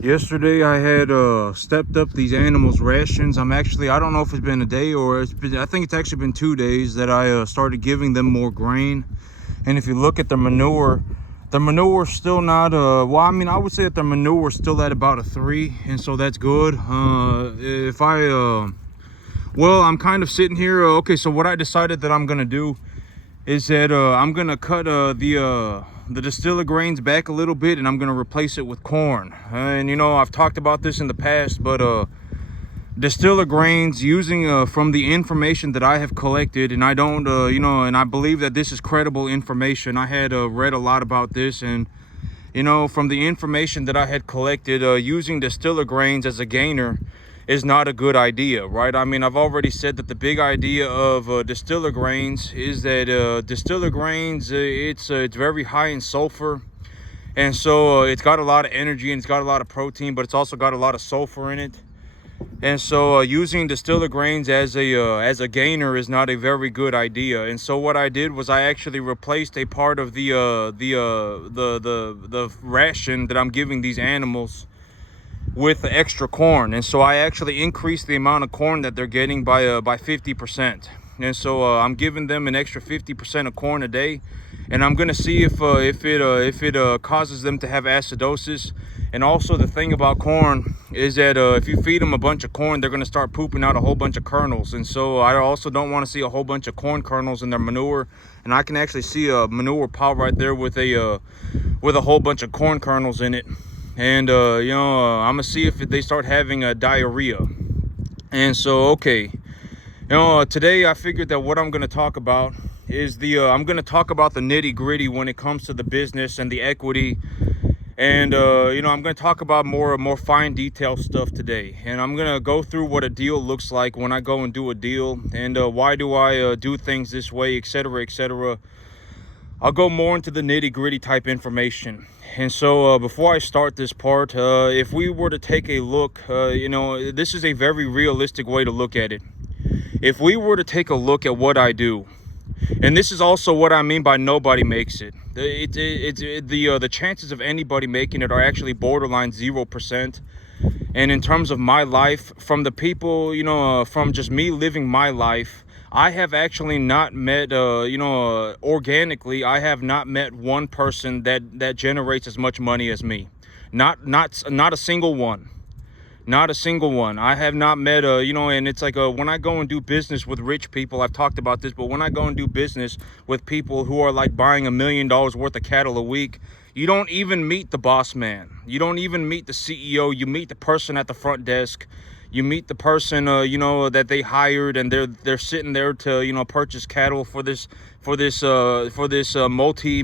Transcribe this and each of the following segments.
Yesterday I had stepped up these animals' rations. I don't know if it's been a day or I think it's actually been 2 days that I started giving them more grain. And if you look at the manure's still not well, I mean, I would say that the manure's still at about a 3, and so that's good. If I well, I'm kind of sitting here. Okay, so what I decided that I'm gonna do is that I'm gonna cut the distiller grains back a little bit, and I'm gonna replace it with corn. And you know, I've talked about this in the past, but distiller grains, using from the information that I have collected, and I don't you know, and I believe that this is credible information. I had read a lot about this, and you know, from the information that I had collected, using distiller grains as a gainer is not a good idea, right? I mean, I've already said that the big idea of distiller grains is that distiller grains, it's very high in sulfur, and so it's got a lot of energy and it's got a lot of protein, but it's also got a lot of sulfur in it. And so using distiller grains as a gainer is not a very good idea. And so what I did was I actually replaced a part of the ration that I'm giving these animals with the extra corn. And so I actually increased the amount of corn that they're getting by 50%. And so I'm giving them an extra 50% of corn a day, and I'm gonna see if it causes them to have acidosis. And also, the thing about corn is that if you feed them a bunch of corn, they're gonna start pooping out a whole bunch of kernels. And so I also don't want to see a whole bunch of corn kernels in their manure. And I can actually see a manure pile right there with a whole bunch of corn kernels in it. And you know, I'm gonna see if they start having diarrhea. And so, okay, you know, today I figured that what I'm going to talk about is I'm going to talk about the nitty gritty when it comes to the business and the equity. And, you know, I'm going to talk about more fine detail stuff today. And I'm going to go through what a deal looks like when I go and do a deal, and why do I do things this way, etc., etc. I'll go more into the nitty gritty type information. And so before I start this part, if we were to take a look, you know, this is a very realistic way to look at it. If we were to take a look at what I do, and this is also what I mean by nobody makes it. The chances of anybody making it are actually borderline 0%. And in terms of my life, from the people, you know, from just me living my life, I have actually not met, you know, organically, I have not met one person that generates as much money as me. Not a single one. Not a single one. I have not met you know, and it's like when I go and do business with rich people, I've talked about this, but when I go and do business with people who are like buying $1 million worth of cattle a week, you don't even meet the boss man. You don't even meet the CEO. You meet the person at the front desk. You meet the person, you know, that they hired, and they're sitting there to, you know, purchase cattle for this multi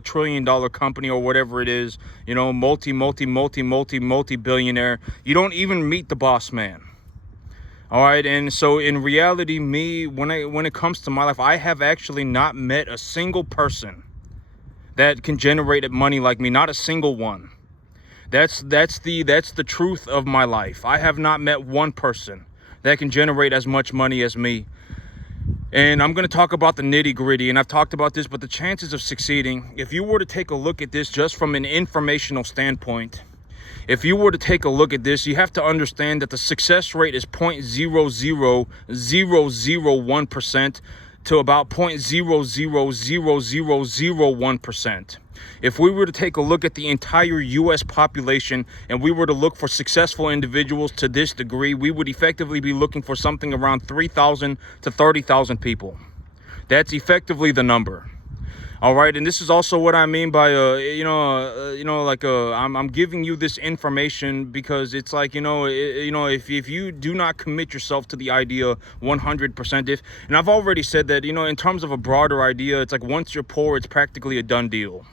trillion dollar company or whatever it is, you know, multi billionaire. You don't even meet the boss man. All right, and so in reality, me, when it comes to my life, I have actually not met a single person that can generate money like me. Not a single one. That's the truth of my life. I have not met one person that can generate as much money as me. And I'm going to talk about the nitty gritty, and I've talked about this, but the chances of succeeding, if you were to take a look at this just from an informational standpoint, if you were to take a look at this, you have to understand that the success rate is 0.00001% to about 0.00001%. If we were to take a look at the entire US population and we were to look for successful individuals to this degree, we would effectively be looking for something around 3,000 to 30,000 people. That's effectively the number. All right, and this is also what I mean by I'm giving you this information because it's like, if you do not commit yourself to the idea 100%, and I've already said that, in terms of a broader idea, it's like once you're poor, it's practically a done deal.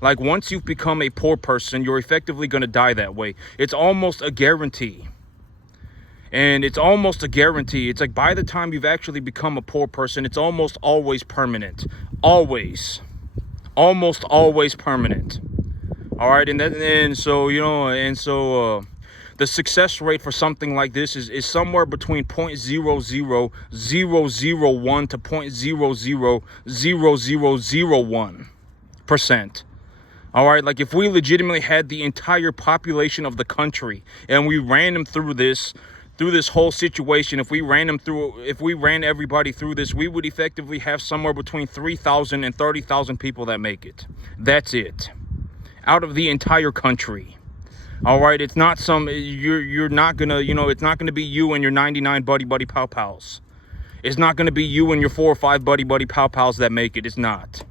Like once you've become a poor person, you're effectively going to die that way. It's almost a guarantee. And it's almost a guarantee. It's like by the time you've actually become a poor person, it's almost always permanent. Always. Almost always permanent. All right. And so the success rate for something like this is somewhere between 0.00001 to 0.00001%. All right, like if we legitimately had the entire population of the country and we ran them through this whole situation, if we ran everybody through this, we would effectively have somewhere between 3,000 and 30,000 people that make it. That's it. Out of the entire country. All right, it's not some, you're not gonna, it's not gonna be you and your 99 buddy pow pals. It's not gonna be you and your 4 or 5 buddy pow pals that make it. It's not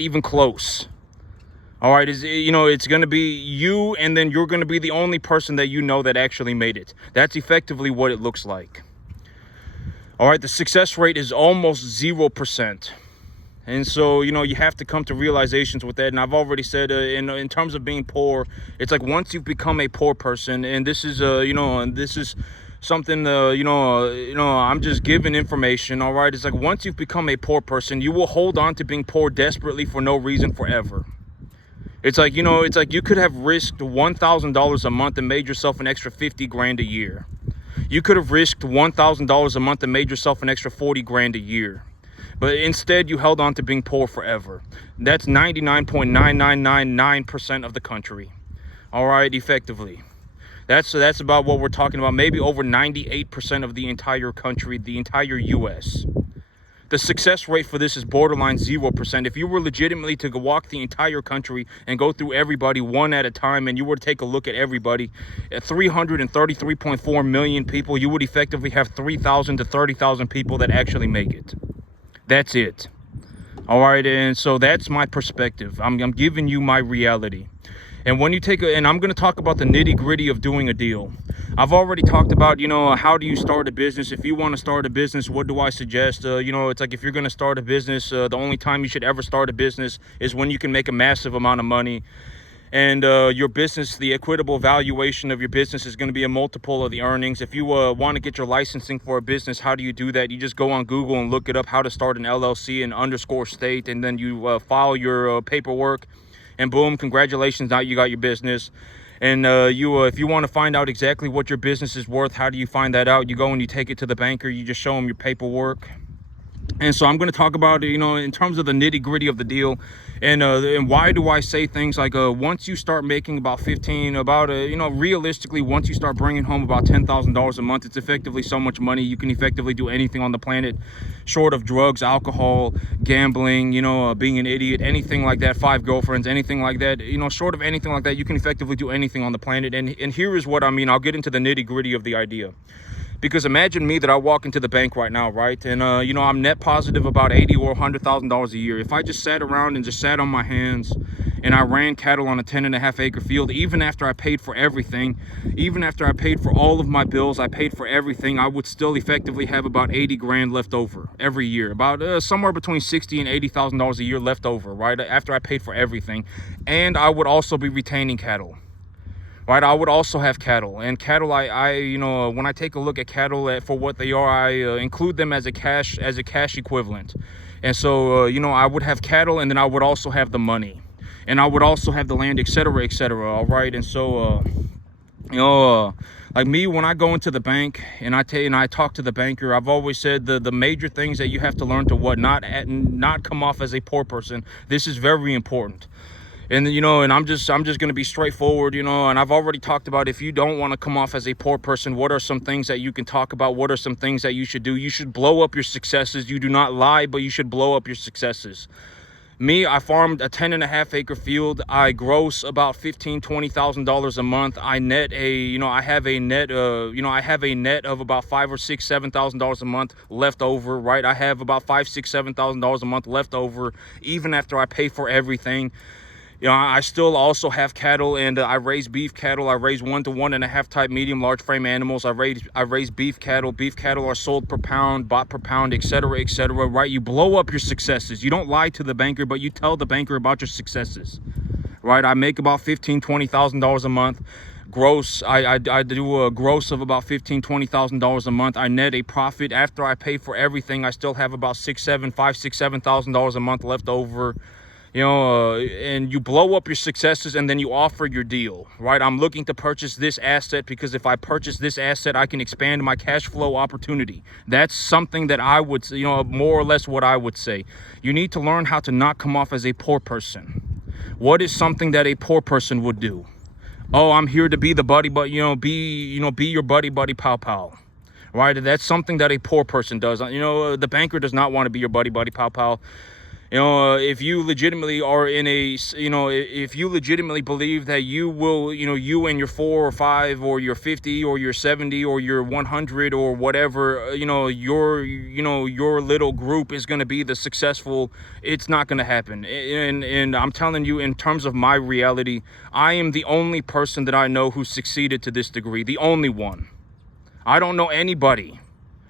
even close. All right, it's going to be you, and then you're going to be the only person that you know that actually made it. That's effectively what it looks like. All right, the success rate is almost 0%. And so, you have to come to realizations with that. And I've already said, in terms of being poor, it's like once you've become a poor person, and this is, and this is something, I'm just giving information. All right, it's like once you've become a poor person, you will hold on to being poor desperately for no reason forever. It's like, you could have risked $1,000 a month and made yourself an extra 50 grand a year. You could have risked $1,000 a month and made yourself an extra 40 grand a year. But instead, you held on to being poor forever. That's 99.9999% of the country. All right, effectively. That's about what we're talking about. Maybe over 98% of the entire country, the entire U.S. The success rate for this is borderline 0%. If you were legitimately to walk the entire country and go through everybody one at a time, and you were to take a look at everybody, at 333.4 million people, you would effectively have 3,000 to 30,000 people that actually make it. That's it. All right, and so that's my perspective. I'm giving you my reality. And when you and I'm going to talk about the nitty gritty of doing a deal. I've already talked about, how do you start a business? If you want to start a business, what do I suggest? It's like if you're going to start a business, the only time you should ever start a business is when you can make a massive amount of money. And your business, the equitable valuation of your business is going to be a multiple of the earnings. If you want to get your licensing for a business, how do you do that? You just go on Google and look it up, how to start an LLC in _ state, and then you file your paperwork. And boom, congratulations, now you got your business. And if you want to find out exactly what your business is worth, how do you find that out? You go and you take it to the banker, you just show them your paperwork. And so I'm going to talk about, in terms of the nitty gritty of the deal. And why do I say things like once you start making about realistically, once you start bringing home about $10,000 a month, it's effectively so much money. You can effectively do anything on the planet short of drugs, alcohol, gambling, being an idiot, anything like that, 5 girlfriends, anything like that, short of anything like that, you can effectively do anything on the planet. And here is what I mean. I'll get into the nitty gritty of the idea. Because imagine me that I walk into the bank right now, right? And, I'm net positive about $80,000 or $100,000 a year. If I just sat around and just sat on my hands and I ran cattle on a 10.5 acre field, even after I paid for everything, even after I paid for all of my bills, I paid for everything, I would still effectively have about 80 grand left over every year. About somewhere between $60,000 and $80,000 a year left over, right? After I paid for everything. And I would also be retaining cattle. Right, I would also have cattle, and cattle, when I take a look at cattle for what they are, I include them as a cash equivalent. And so, I would have cattle, and then I would also have the money, and I would also have the land, etc., etc. All right, and so, like me, when I go into the bank and I talk to the banker, I've always said the major things that you have to learn to not come off as a poor person. This is very important. And, and I'm just going to be straightforward, and I've already talked about, if you don't want to come off as a poor person, what are some things that you can talk about? What are some things that you should do? You should blow up your successes. You do not lie, but you should blow up your successes. Me, I farmed a 10.5 acre field. I gross about $15,000, $20,000 a month. I net I have a net of about $5,000 or $6,000, $7,000 a month left over, right? I have about $5,000, $6,000, $7,000 a month left over, even after I pay for everything. I still also have cattle, and I raise beef cattle. I raise 1 to 1.5 type medium large frame animals. I raise beef cattle. Beef cattle are sold per pound, bought per pound, etc., etc. Right? You blow up your successes. You don't lie to the banker, but you tell the banker about your successes. Right? I make about $15,000, $20,000 a month. Gross, I do a gross of about $15,000, $20,000 a month. I net a profit after I pay for everything. I still have about $7,000 a month left over. And you blow up your successes, and then you offer your deal, right? I'm looking to purchase this asset because if I purchase this asset, I can expand my cash flow opportunity. That's something that I would, more or less what I would say. You need to learn how to not come off as a poor person. What is something that a poor person would do? Oh, I'm here to be the buddy, but be your buddy pal pal. Right? That's something that a poor person does. The banker does not want to be your buddy pal pal. If you legitimately are in a, if you legitimately believe that you will, you and your 4 or 5 or your 50 or your 70 or your 100 or whatever, your little group is going to be the successful, it's not going to happen. And I'm telling you, in terms of my reality, I am the only person that I know who succeeded to this degree, the only one. I don't know anybody,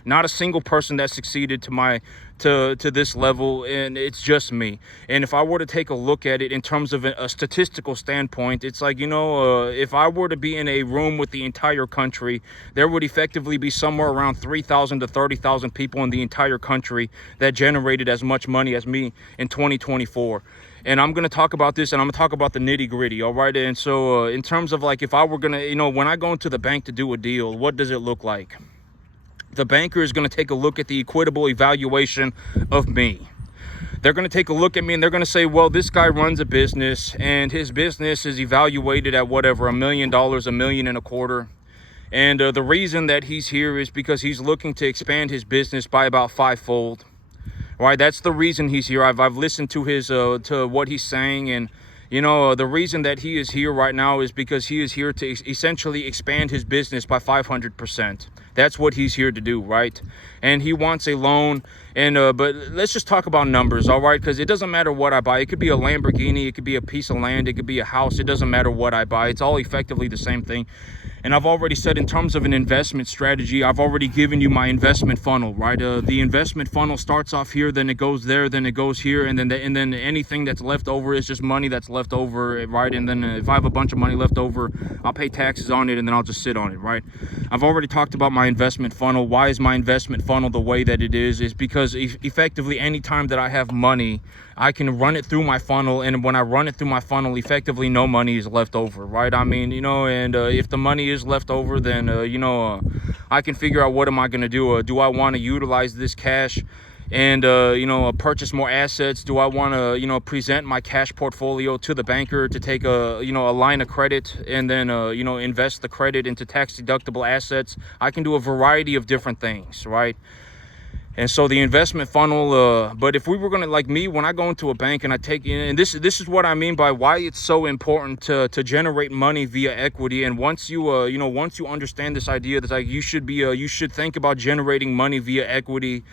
not a single person that succeeded to this level, and it's just me. And if I were to take a look at it in terms of a statistical standpoint, it's like, if I were to be in a room with the entire country, there would effectively be somewhere around 3,000 to 30,000 people in the entire country that generated as much money as me in 2024. And I'm going to talk about this, and I'm going to talk about the nitty gritty. All right. And so in terms of like, if I were going to, when I go into the bank to do a deal, what does it look like? The banker is going to take a look at the equitable evaluation of me. They're going to take a look at me and they're going to say, well, this guy runs a business and his business is evaluated at whatever, $1 million, $1.25 million. And the reason that he's here is because he's looking to expand his business by about 5-fold. Right, that's the reason he's here. I've listened to his to what he's saying, and the reason that he is here right now is because he is here to essentially expand his business by 500%. That's what he's here to do, right? And he wants a loan. And but let's just talk about numbers, all right? Because it doesn't matter what I buy. It could be a Lamborghini, it could be a piece of land, it could be a house. It doesn't matter what I buy. It's all effectively the same thing. And I've already said, in terms of an investment strategy, I've already given you my investment funnel, right? The investment funnel starts off here, then it goes there, then it goes here, and then anything that's left over is just money that's left over, right? And then if I have a bunch of money left over, I'll pay taxes on it, and then I'll just sit on it, right? I've already talked about my investment funnel. Why is my investment funnel the way that it is? Is because effectively any time that I have money, I can run it through my funnel, and when I run it through my funnel, effectively no money is left over, right? I mean, and if the money is left over, then I can figure out, what am I going to do? Do I want to utilize this cash and purchase more assets? Do I want to present my cash portfolio to the banker to take a line of credit and then invest the credit into tax deductible assets? I can do a variety of different things, right? And so the investment funnel, but if we were going to, like me, when I go into a bank and I take in, and this is what I mean by why it's so important to generate money via equity. And once you once you understand this idea, that like you should think about generating money via equity,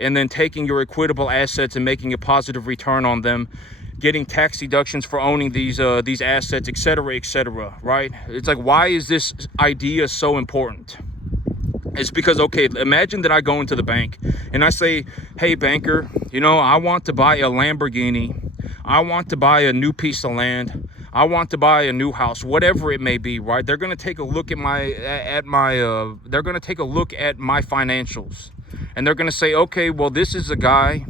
and then taking your equitable assets and making a positive return on them, getting tax deductions for owning these assets, etc., right? It's like, why is this idea so important? It's because, okay, imagine that I go into the bank and I say, hey, banker, I want to buy a Lamborghini. I want to buy a new piece of land. I want to buy a new house, whatever it may be, right? They're going to take a look at they're going to take a look at my financials, and they're going to say, okay, well, this is a guy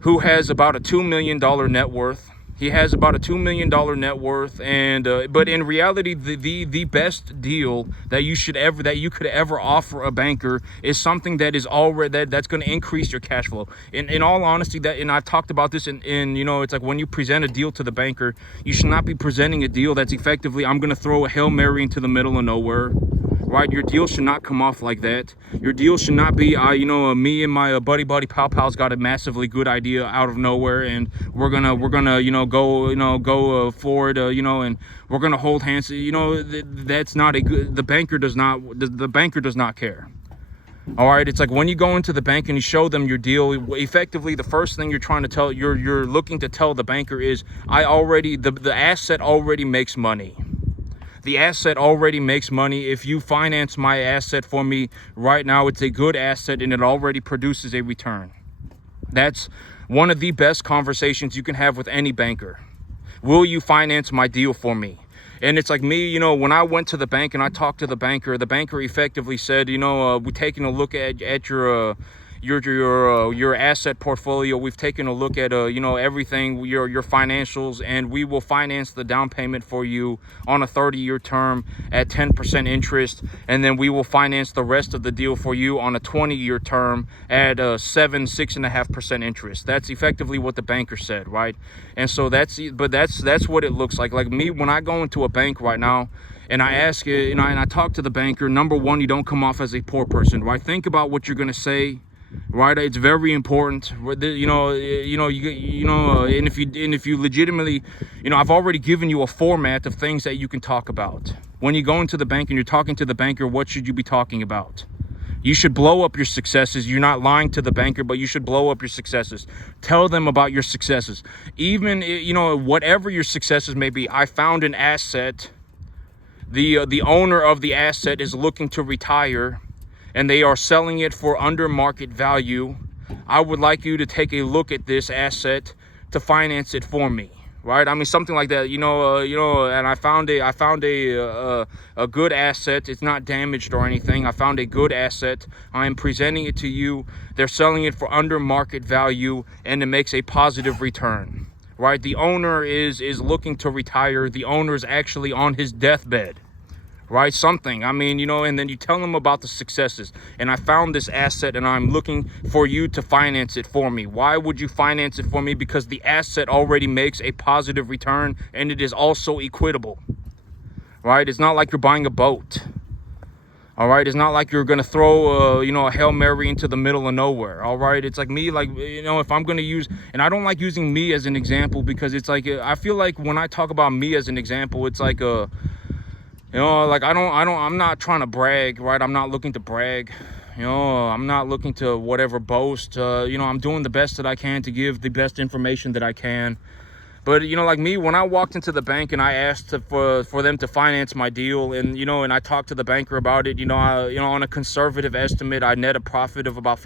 who has about a $2 million net worth. He has about a $2 million net worth, and but in reality, the best deal that you could ever offer a banker is something that is already that's going to increase your cash flow. In all honesty, and I've talked about this in it's like, when you present a deal to the banker, you should not be presenting a deal that's effectively, I'm going to throw a Hail Mary into the middle of nowhere. Right, your deal should not come off like that. Your deal should not be, me and my buddy pal pal's got a massively good idea out of nowhere, and we're gonna go forward, and we're gonna hold hands. That's not a good. The banker does not care. All right, it's like when you go into the bank and you show them your deal, effectively the first thing you're looking to tell the banker is, the asset already makes money. The asset already makes money. If you finance my asset for me right now, it's a good asset and it already produces a return. That's one of the best conversations you can have with any banker. Will you finance my deal for me? And it's like me, when I went to the bank and I talked to the banker effectively said, we're taking a look at your your asset portfolio. We've taken a look at everything, your financials, and we will finance the down payment for you on a 30-year term at 10% interest, and then we will finance the rest of the deal for you on a 20-year term at 6.5% interest. That's effectively what the banker said, right? And so that's what it looks like. Like me, when I go into a bank right now and I ask it, and I talk to the banker, number one, you don't come off as a poor person, right? Think about what you're gonna say, right? It's very important, and if you legitimately, I've already given you a format of things that you can talk about. When you go into the bank and you're talking to the banker, what should you be talking about? You should blow up your successes. You're not lying to the banker, but you should blow up your successes. Tell them about your successes. Even, whatever your successes may be. I found an asset. The owner of the asset is looking to retire, and they are selling it for under market value. I would like you to take a look at this asset to finance it for me. Right? I mean, something like that, and I found a good asset. It's not damaged or anything. I found a good asset. I am presenting it to you. They're selling it for under market value, and it makes a positive return, right? The owner is looking to retire. The owner is actually on his deathbed, right? Something, and then you tell them about the successes. And I found this asset, and I'm looking for you to finance it for me. Why would you finance it for me? Because the asset already makes a positive return, and it is also equitable, right? It's not like you're buying a boat, all right? It's not like you're gonna throw a Hail Mary into the middle of nowhere, all right? It's like me, if I'm gonna use, and I don't like using me as an example, because it's like, I feel like when I talk about me as an example, it's like I'm not trying to brag, right? I'm not looking to brag. I'm not looking to whatever boast. I'm doing the best that I can to give the best information that I can. But, like me, when I walked into the bank and I asked for them to finance my deal, and, and I talked to the banker about it, on a conservative estimate, I net a profit of about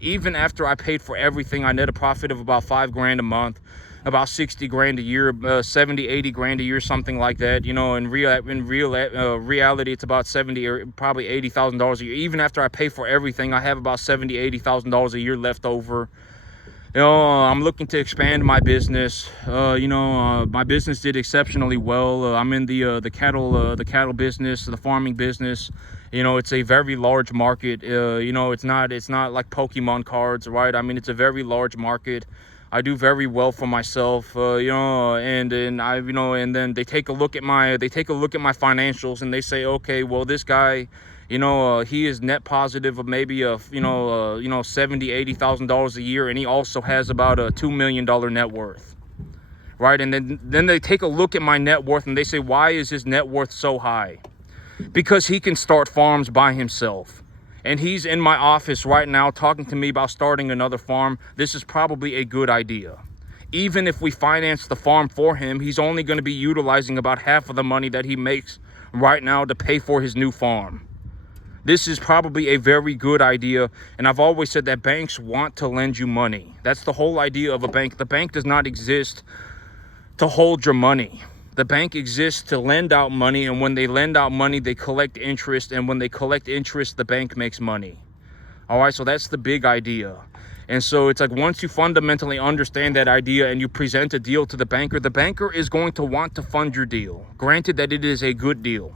even after I paid for everything, I net a profit of about $5,000 a month. About 60 grand a year, 70, 80 grand a year, something like that. In reality, it's about 70 or probably $80,000 a year. Even after I pay for everything, I have about $70, $80,000 a year left over. I'm looking to expand my business. My business did exceptionally well. I'm in the cattle business, the farming business. It's a very large market. It's not like Pokemon cards, right? It's a very large market. I do very well for myself, and then they take a look at my financials, and they say, okay, well, this guy, he is net positive of maybe $70,000, $80,000 a year, and he also has about a $2 million net worth, right? And then they take a look at my net worth, and they say, why is his net worth so high? Because he can start farms by himself. And he's in my office right now talking to me about starting another farm. This is probably a good idea. Even if we finance the farm for him, he's only going to be utilizing about half of the money that he makes right now to pay for his new farm. This is probably a very good idea. And I've always said that banks want to lend you money. That's the whole idea of a bank. The bank does not exist to hold your money. The bank exists to lend out money, and when they lend out money, they collect interest, and when they collect interest, the bank makes money. All right, so that's the big idea. And so it's like, once you fundamentally understand that idea and you present a deal to the banker is going to want to fund your deal, granted that it is a good deal,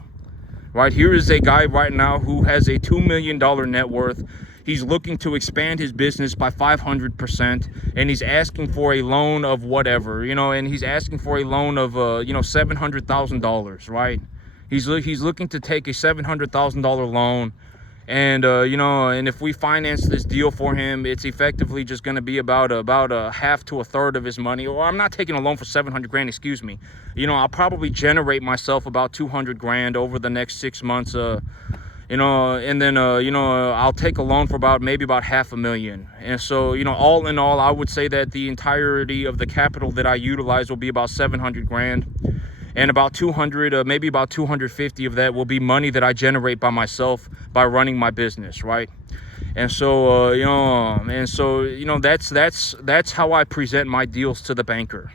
right? Here is a guy right now who has a $2 million net worth. He's looking to expand his business by 500%, and he's asking for a loan of whatever, and he's asking for a loan of, $700,000, right? He's looking to take a $700,000 loan, and, and if we finance this deal for him, it's effectively just going to be about a half to a third of his money. Or I'm not taking a loan for 700 grand, excuse me. I'll probably generate myself about 200 grand over the next 6 months, and then I'll take a loan for about $500,000. And so, all in all, I would say that the entirety of the capital that I utilize will be about 700 grand, and about 200, maybe about 250 of that will be money that I generate by myself by running my business, right? And so, that's how I present my deals to the banker.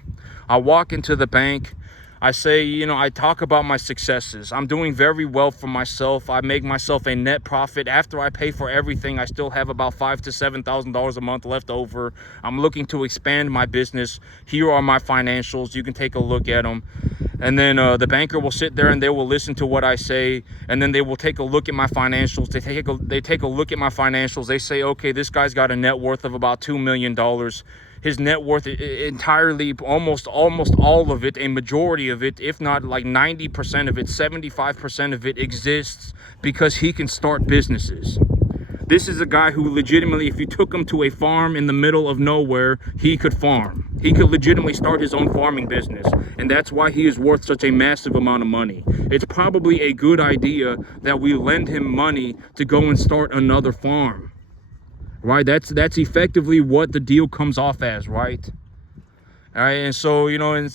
I walk into the bank, I say, you know, I talk about my successes. I'm doing very well for myself. I make myself a net profit. After I pay for everything, I still have about $5,000 to $7,000 a month left over. I'm looking to expand my business. Here are my financials. You can take a look at them. And then the banker will sit there and they will listen to what I say, and then they will take a look at my financials. They take a look at my financials. They say, okay, this guy's got a net worth of about $2 million. His net worth entirely, almost all of it, a majority of it, if not like 90% of it, 75% of it exists because he can start businesses. This is a guy who legitimately, if you took him to a farm in the middle of nowhere, he could farm. He could legitimately start his own farming business. And that's why he is worth such a massive amount of money. It's probably a good idea that we lend him money to go and start another farm. Right? That's effectively what the deal comes off as, right? All right, and so, you know, and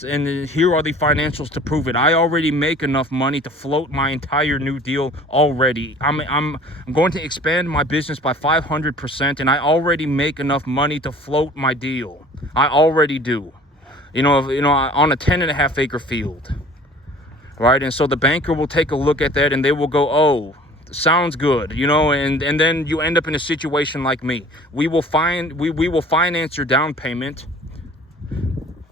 here are the financials to prove it. I already make enough money to float my entire new deal already. I'm going to expand my business by 500%, and I already make enough money to float my deal. I already do. You know, on a 10.5 acre field. Right? And so the banker will take a look at that and they will go, "Oh, sounds good," you know, and then you end up in a situation like me. We will finance your down payment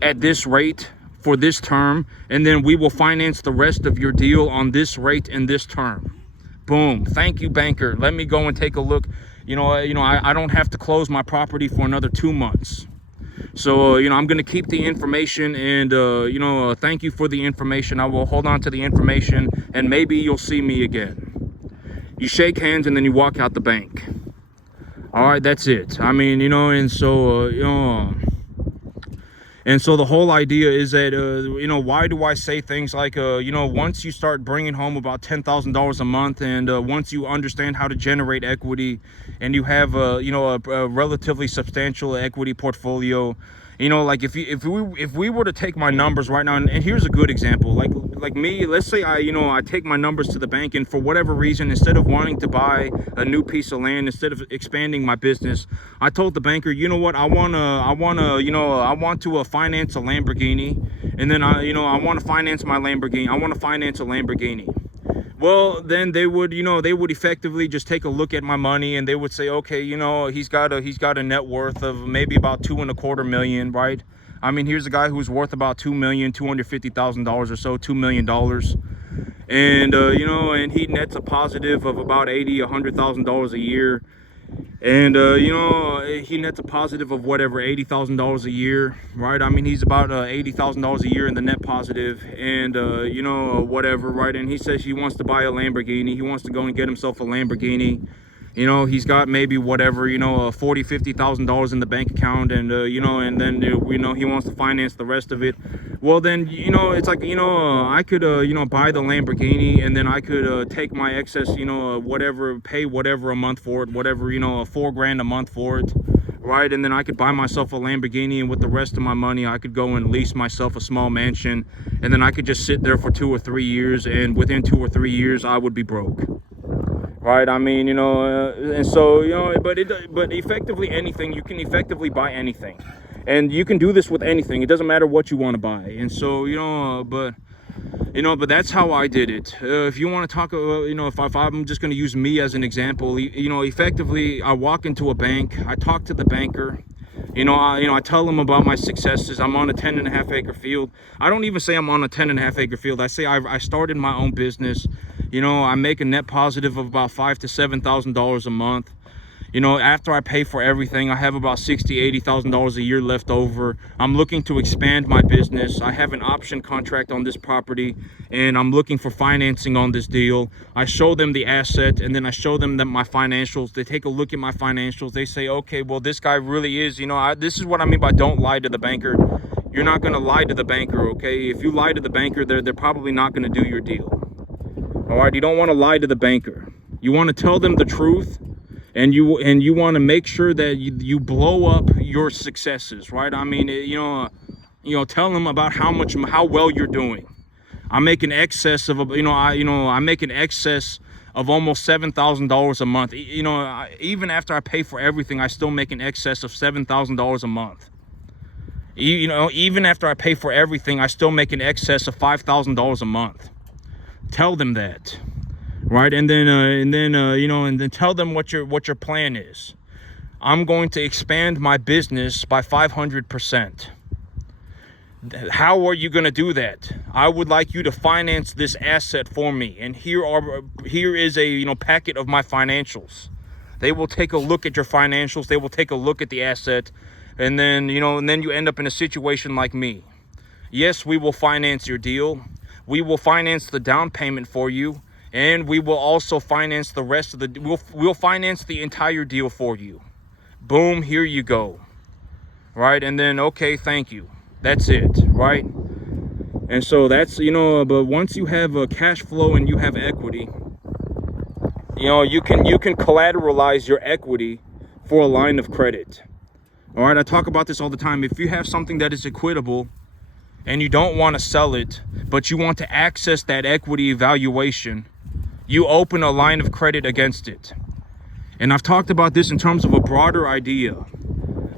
at this rate for this term, and then we will finance the rest of your deal on this rate and this term. Boom. Thank you, banker. Let me go and take a look. I don't have to close my property for another 2 months. So, I'm going to keep the information, and, thank you for the information. I will hold on to the information, and maybe you'll see me again. You shake hands, and then you walk out the bank. All right, that's it. I mean, and so the whole idea is that, why do I say things like, once you start bringing home about $10,000 a month, and once you understand how to generate equity, and you have, a relatively substantial equity portfolio, like if we were to take my numbers right now, and here's a good example, like me, let's say I take my numbers to the bank, and for whatever reason, instead of wanting to buy a new piece of land, instead of expanding my business, I told the banker, you know what, I want to finance a Lamborghini, and then I want to finance my Lamborghini. I want to finance a Lamborghini. Well, then they would effectively just take a look at my money, and they would say, okay, he's got a net worth of maybe about $2.25 million, right? I mean, here's a guy who's worth about $2,250,000 or so, $2 million. And, and he nets a positive of about $100,000 a year. And, he nets a positive of whatever, $80,000 a year, right? I mean, he's about $80,000 a year in the net positive, and, whatever, right? And he says he wants to buy a Lamborghini. He wants to go and get himself a Lamborghini. He's got maybe whatever, $40,000, $50,000 in the bank account, and, and then, he wants to finance the rest of it. Well, then, it's like, I could, buy the Lamborghini, and then I could take my excess, whatever, pay whatever a month for it, whatever, $4,000 a month for it, right? And then I could buy myself a Lamborghini, and with the rest of my money, I could go and lease myself a small mansion, and then I could just sit there for 2 or 3 years, and within 2 or 3 years, I would be broke. Right, I mean, and so, but effectively anything, you can effectively buy anything, and you can do this with anything. It doesn't matter what you want to buy. And so, but that's how I did it. If you want to talk about, if I'm just going to use me as an example, effectively, I walk into a bank, I talk to the banker. I tell them about my successes. I'm on a 10.5 acre field. I don't even say I'm on a 10.5 acre field. I say I started my own business. I make a net positive of about $5,000 to $7,000 a month. After I pay for everything, I have about $60,000, $80,000 a year left over. I'm looking to expand my business. I have an option contract on this property, and I'm looking for financing on this deal. I show them the asset, and then I show them my financials. They take a look at my financials. They say, okay, well, this guy really is, this is what I mean by don't lie to the banker. You're not going to lie to the banker, okay? If you lie to the banker, they're probably not going to do your deal. All right, you don't want to lie to the banker. You want to tell them the truth, and you want to make sure that you blow up your successes, right? I mean, tell them about how well you're doing. I make an excess of I make an excess of almost $7,000 a month. Even after I pay for everything, I still make an excess of $7,000 a month. You know, even after I pay for everything, I still make in excess of $5,000 a month. Tell them that, right? And then you know, and then tell them what your plan is. I'm going to expand my business by 500%. How are you going to do that? I would like you to finance this asset for me, and here is a, you know, packet of my financials. They will take a look at your financials. They will take a look at the asset, and then, you know, and then you end up in a situation like me. Yes, we will finance your deal. We will finance the down payment for you, and we will also finance the rest of the. We'll finance the entire deal for you. Boom, here you go. Right, and then okay, thank you. That's it, right? And so that's, you know, but once you have a cash flow and you have equity, you know, you can collateralize your equity for a line of credit. All right, I talk about this all the time. If you have something that is equitable and you don't want to sell it, but you want to access that equity evaluation, you open a line of credit against it. And I've talked about this in terms of a broader idea.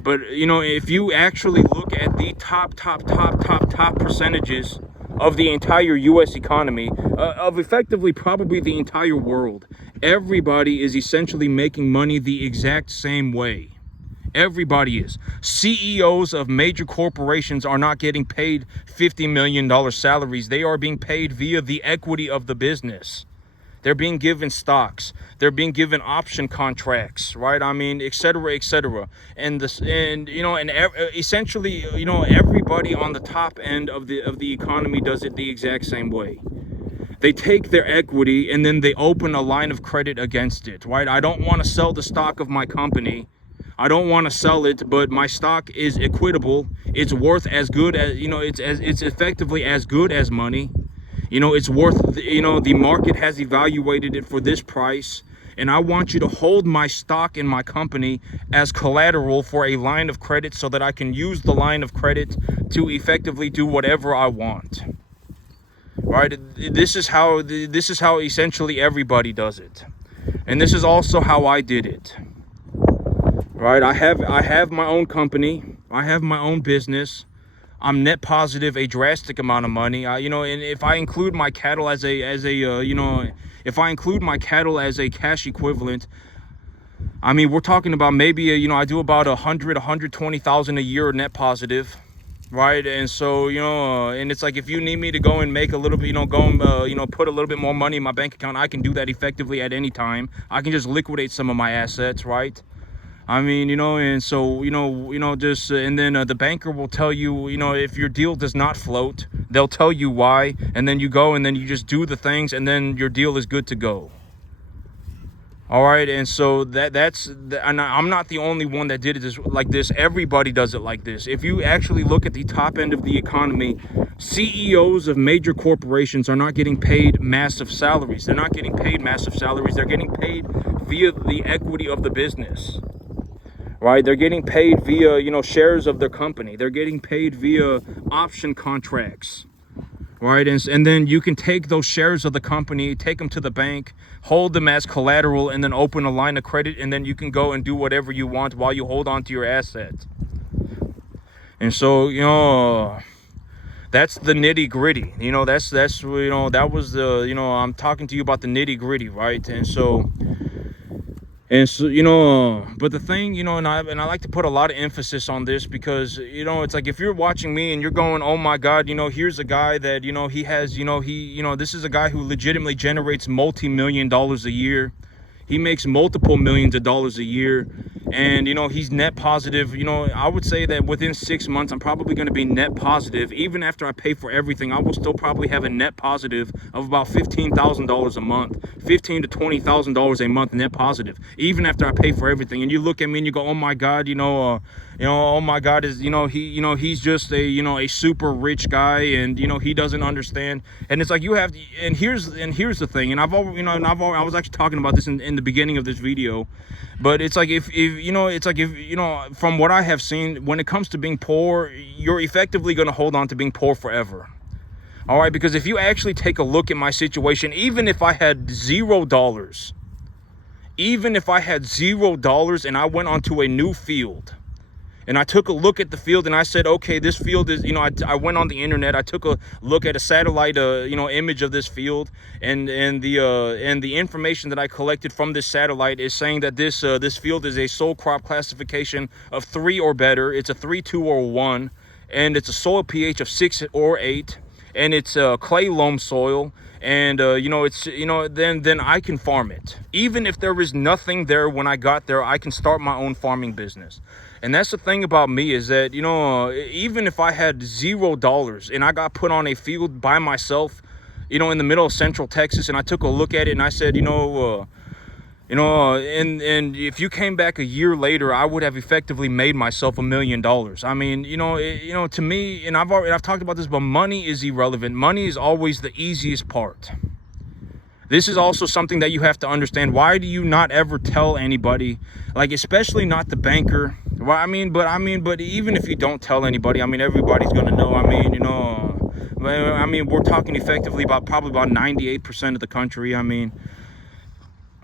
But, you know, if you actually look at the top percentages of the entire U.S. economy, of effectively probably the entire world, everybody is essentially making money the exact same way. Everybody is. CEOs of major corporations are not getting paid $50 million salaries. They are being paid via the equity of the business. They're being given stocks. They're being given option contracts, right? I mean, et cetera, and this, and you know, and essentially, you know, everybody on the top end of the economy does it the exact same way. They take their equity and then they open a line of credit against it, right? I don't want to sell the stock of my company. I don't want to sell it, but my stock is equitable. It's worth as good as, you know, it's effectively as good as money. You know, it's worth, you know, the market has evaluated it for this price, and I want you to hold my stock in my company as collateral for a line of credit so that I can use the line of credit to effectively do whatever I want. Right? This is how essentially everybody does it. And this is also how I did it. Right? I have my own company. I have my own business. I'm net positive a drastic amount of money. You know, and if I include my cattle as a you know, if I include my cattle as a cash equivalent, I mean, we're talking about maybe you know, I do about 120,000 a year net positive, right? And so, you know, and it's like, if you need me to go and make a little bit, you know, go and you know, put a little bit more money in my bank account, I can do that effectively at any time. I can just liquidate some of my assets, right? I mean, you know, and so, you know, just, and then the banker will tell you, you know, if your deal does not float, they'll tell you why, and then you go and then you just do the things, and then your deal is good to go. All right, and so and I'm not the only one that did it like this. Everybody does it like this. If you actually look at the top end of the economy, CEOs of major corporations are not getting paid massive salaries. They're not getting paid massive salaries. They're getting paid via the equity of the business. Right, they're getting paid via, you know, shares of their company. They're getting paid via option contracts, right? And then you can take those shares of the company, take them to the bank, hold them as collateral, and then open a line of credit, and then you can go and do whatever you want while you hold on to your asset. And so, you know, that's the nitty gritty. You know, that's you know, that was the, you know, I'm talking to you about the nitty gritty, right? And so, you know, but the thing, you know, and I like to put a lot of emphasis on this, because, you know, it's like, if you're watching me and you're going, oh my God, you know, here's a guy that, you know, he has, you know, this is a guy who legitimately generates multi-million dollars a year. He makes multiple millions of dollars a year, and, you know, he's net positive. You know, I would say that within 6 months, I'm probably going to be net positive. Even after I pay for everything, I will still probably have a net positive of about $15,000 a month, $15,000 to $20,000 a month net positive, even after I pay for everything. And you look at me and you go, oh my God, you know, oh my God, is, you know, he's just a, you know, a super rich guy, and, you know, he doesn't understand. And it's like, you have to, and here's the thing, and I was actually talking about this in the beginning of this video, but it's like, if you know, it's like, if, you know, from what I have seen, when it comes to being poor, you're effectively going to hold on to being poor forever. All right, because if you actually take a look at my situation, even if I had $0, even if I had $0 and I went onto a new field And I took a look at the field and I said, okay, this field is, I went on the internet. I took a look at a satellite, image of this field, and the information that I collected from this satellite is saying that this field is a soil crop classification of 3 or better. It's a 3, 2, or 1, and it's a soil pH of 6 or 8, and it's clay loam soil. And then I can farm it. Even if there is nothing there when I got there, I can start my own farming business. And that's the thing about me, is that even if I had $0 and I got put on a field by myself, in the middle of Central Texas, and I took a look at it and I said, and if you came back a year later, I would have effectively made myself $1 million. I mean, to me, and I've talked about this, but money is irrelevant. Money is always the easiest part. This is also something that you have to understand. Why do you not ever tell anybody, like, especially not the banker? Well, but even if you don't tell anybody, everybody's gonna know. We're talking effectively about probably about 98% of the country.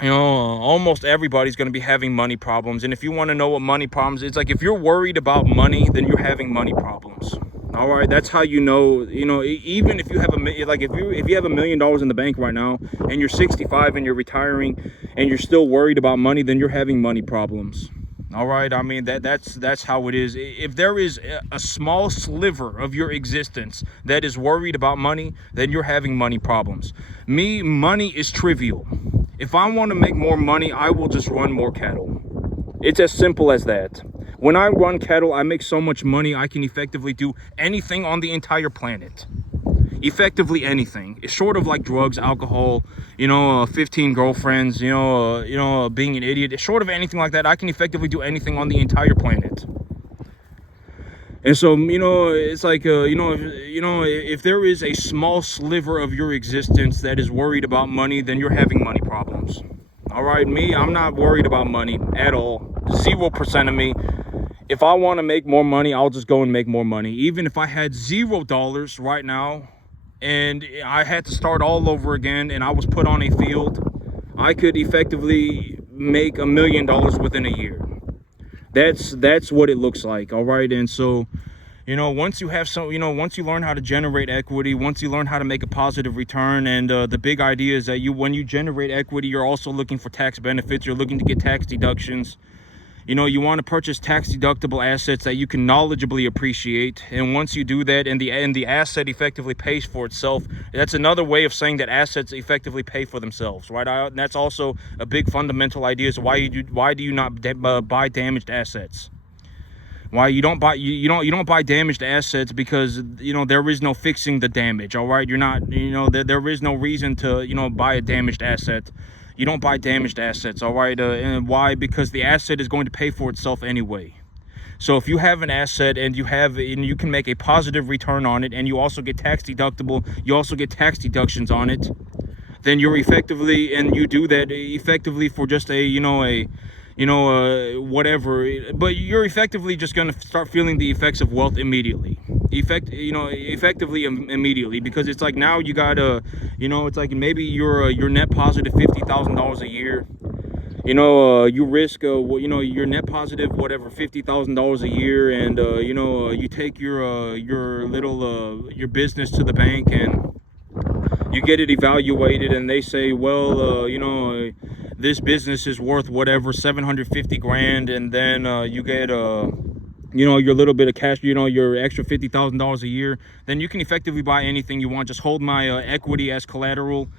Almost everybody's going to be having money problems. And if you want to know what money problems, it's like, if you're worried about money, then you're having money problems. All right, that's how even if you have if you have $1 million in the bank right now and you're 65 and you're retiring and you're still worried about money, then you're having money problems. All right, that's how it is. If there is a small sliver of your existence that is worried about money, then you're having money problems. Money is trivial. If I want to make more money, I will just run more cattle. It's as simple as that. When I run cattle, I make so much money, I can effectively do anything on the entire planet. Effectively anything. It's sort of like drugs, alcohol, 15 girlfriends, being an idiot. It's short of anything like that. I can effectively do anything on the entire planet. And so, it's like, if there is a small sliver of your existence that is worried about money, then you're having money problems. All right, I'm not worried about money at all. 0% of me. If I want to make more money, I'll just go and make more money. Even if I had $0 right now and I had to start all over again and I was put on a field, I could effectively make $1 million within a year. That's what it looks like. All right. And so, once you once you learn how to generate equity, once you learn how to make a positive return, and the big idea is that when you generate equity, you're also looking for tax benefits. You're looking to get tax deductions. You want to purchase tax deductible assets that you can knowledgeably appreciate. And once you do that, and the asset effectively pays for itself, that's another way of saying that assets effectively pay for themselves, right? And that's also a big fundamental idea, is why do you not buy damaged assets? Why you don't buy buy damaged assets? Because there is no fixing the damage. All right, you're not there is no reason to buy a damaged asset. You don't buy damaged assets, all right? And why? Because the asset is going to pay for itself anyway. So if you have an asset and you can make a positive return on it, and you also get tax deductible, you also get tax deductions on it, then you're effectively, and you do that effectively for just whatever, but you're effectively just going to start feeling the effects of wealth immediately. Effectively immediately, because it's like, now you got it's like, maybe you're net positive $50,000 a year. You risk your net positive whatever $50,000 a year, and you take your your business to the bank and you get it evaluated, and they say, well, this business is worth whatever, 750 grand, and then you get your little bit of cash, your extra $50,000 a year, then you can effectively buy anything you want. Just hold my equity as collateral.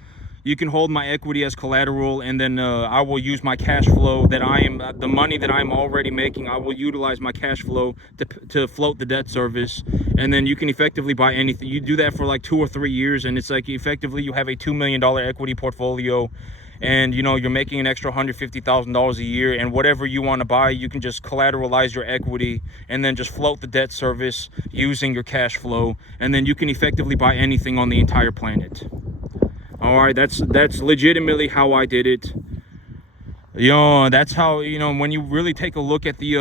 You can hold my equity as collateral, and then I will use my cash flow the money that I'm already making. I will utilize my cash flow to float the debt service, and then you can effectively buy anything. You do that for like 2 or 3 years, and it's like, effectively you have a $2 million equity portfolio, and you're making an extra $150,000 a year, and whatever you want to buy, you can just collateralize your equity and then just float the debt service using your cash flow, and then you can effectively buy anything on the entire planet. All right, that's legitimately how I did it. That's how, when you really take a look at the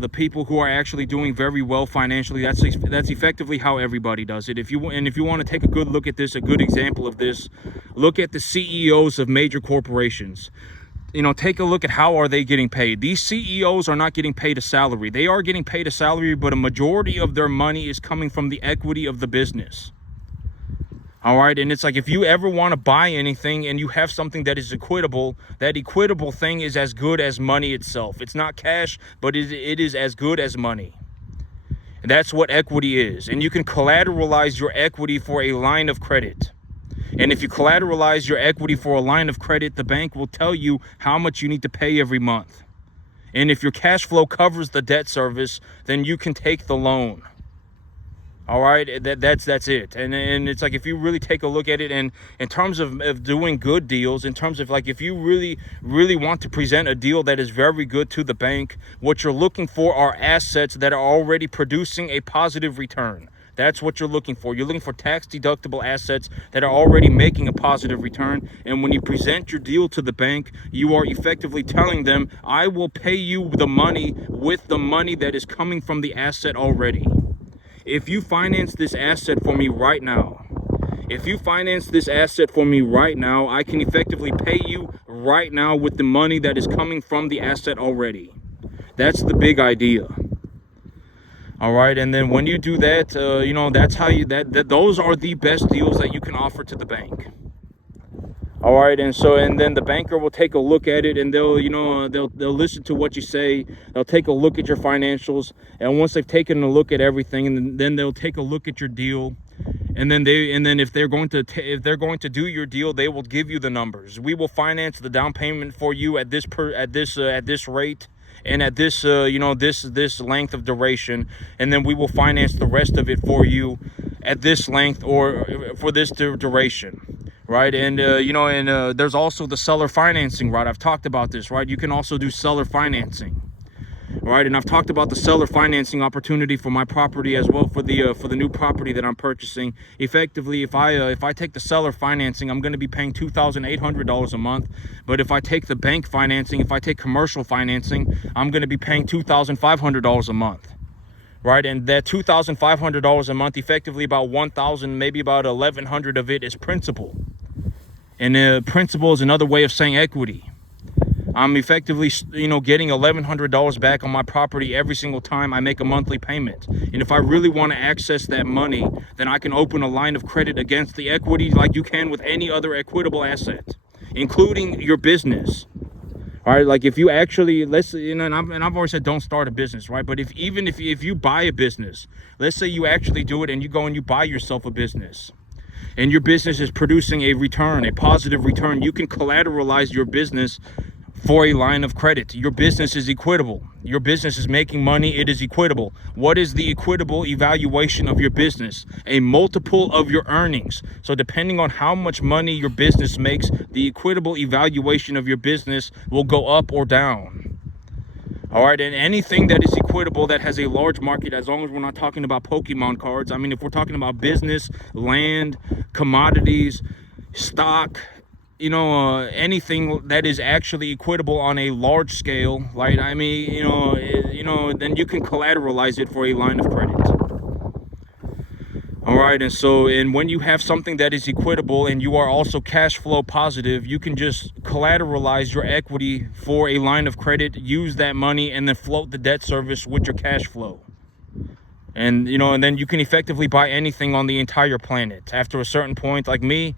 the people who are actually doing very well financially, that's effectively how everybody does it. If you want to take a good look at this, a good example of this, look at the CEOs of major corporations. take a look at how are they getting paid. These CEOs are not getting paid a salary. They are getting paid a salary, but a majority of their money is coming from the equity of the business. All right. And it's like, if you ever want to buy anything and you have something that is equitable, that equitable thing is as good as money itself. It's not cash, but it is as good as money. And that's what equity is. And you can collateralize your equity for a line of credit. And if you collateralize your equity for a line of credit, the bank will tell you how much you need to pay every month. And if your cash flow covers the debt service, then you can take the loan. All right, that's it. And it's like, if you really take a look at it, and in terms of doing good deals, in terms of like, if you really want to present a deal that is very good to the bank, what you're looking for are assets that are already producing a positive return. That's what you're looking for. You're looking for tax deductible assets that are already making a positive return. And when you present your deal to the bank, you are effectively telling them, I will pay you the money with the money that is coming from the asset already. If you finance this asset for me right now, I can effectively pay you right now with the money that is coming from the asset already. That's the big idea. All right. And then when you do that, that's how those are the best deals that you can offer to the bank. All right. And then the banker will take a look at it, and they'll listen to what you say. They'll take a look at your financials. And once they've taken a look at everything, and then they'll take a look at your deal. And then if they're going to do your deal, they will give you the numbers. We will finance the down payment for you at this rate, and at this this length of duration, and then we will finance the rest of it for you at this length or for this duration. Right. And there's also the seller financing, right? I've talked about this, right? You can also do seller financing, right? And I've talked about the seller financing opportunity for my property as well, for the new property that I'm purchasing. Effectively, if I take the seller financing, I'm going to be paying $2,800 a month. But if I take the bank financing, if I take commercial financing, I'm going to be paying $2,500 a month. Right. And that $2,500 a month, effectively about $1,000, maybe about $1,100 of it is principal. And principal is another way of saying equity. I'm effectively, getting $1,100 back on my property every single time I make a monthly payment. And if I really want to access that money, then I can open a line of credit against the equity like you can with any other equitable asset, including your business. All right, like if you actually, and I've always said don't start a business, right? But if you buy a business, let's say you actually do it and you go and you buy yourself a business, and your business is producing a return, a positive return, you can collateralize your business for a line of credit. Your business is equitable. Your business is making money. It is equitable. What is the equitable evaluation of your business? A multiple of your earnings. So depending on how much money your business makes, the equitable evaluation of your business will go up or down. All right. And anything that is equitable, that has a large market, as long as we're not talking about Pokemon cards. I mean, if we're talking about business, land, commodities, stock, anything that is actually equitable on a large scale, right? I mean, then you can collateralize it for a line of credit. All right. And when you have something that is equitable and you are also cash flow positive, you can just collateralize your equity for a line of credit, use that money, and then float the debt service with your cash flow. And, and then you can effectively buy anything on the entire planet. After a certain point, like me,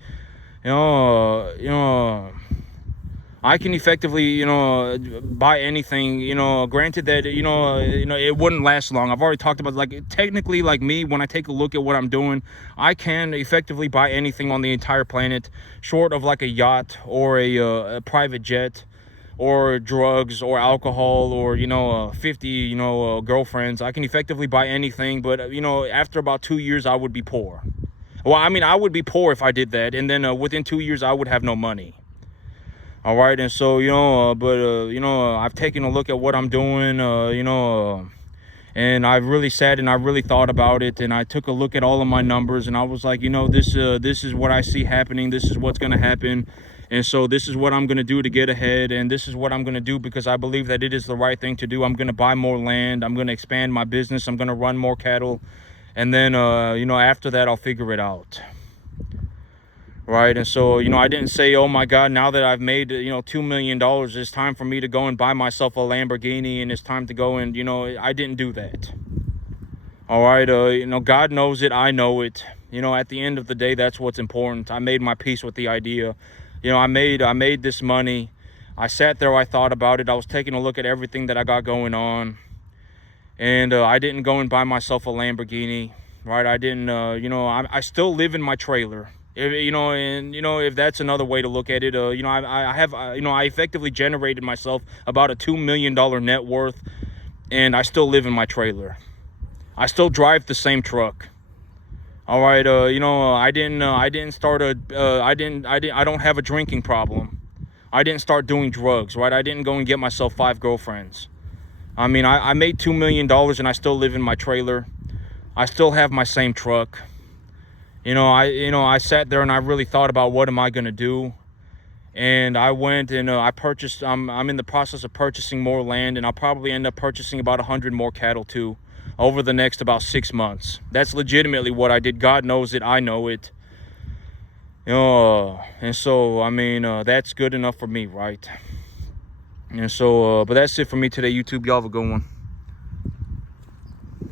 I can effectively, buy anything, granted that, it wouldn't last long. I've already talked about, like, technically, like me, when I take a look at what I'm doing, I can effectively buy anything on the entire planet, short of like a yacht or a private jet or drugs or alcohol or, 50, girlfriends. I can effectively buy anything. But, after about 2 years, I would be poor. Well, I mean, I would be poor if I did that. And then within 2 years, I would have no money. All right. And so, I've taken a look at what I'm doing, and I've really sat and I really thought about it. And I took a look at all of my numbers, and I was like, this is what I see happening. This is what's going to happen. And so this is what I'm going to do to get ahead. And this is what I'm going to do because I believe that it is the right thing to do. I'm going to buy more land. I'm going to expand my business. I'm going to run more cattle. And then, after that, I'll figure it out. right? And so, you know, I didn't say, oh my God, now that I've made, you know, $2 million, it's time for me to go and buy myself a Lamborghini, and it's time to go and, you know, I didn't do that. All right, you know, God knows it, I know it. You know, at the end of the day, that's what's important. I made my peace with the idea. You know, I made this money. I sat there, I thought about it. I was taking a look at everything that I got going on. And I didn't go and buy myself a Lamborghini, right? I didn't, you know, I still live in my trailer. You know, and, you know, if that's another way to look at it, you know, I have, you know, I effectively generated myself about a $2 million net worth, and I still live in my trailer. I still drive the same truck. All right, you know, I didn't start a, I don't have a drinking problem. I didn't start doing drugs, right? I didn't go and get myself 5 girlfriends. I mean, I made $2 million and I still live in my trailer. I still have my same truck. You know, I sat there and I really thought about what am I gonna do. And I went and I purchased, I'm in the process of purchasing more land, and I'll probably end up purchasing about 100 more cattle too over the next about 6 months. That's legitimately what I did. God knows it, I know it. You know, and so, I mean, that's good enough for me, right? And so, but that's it for me today, YouTube. Y'all have a good one.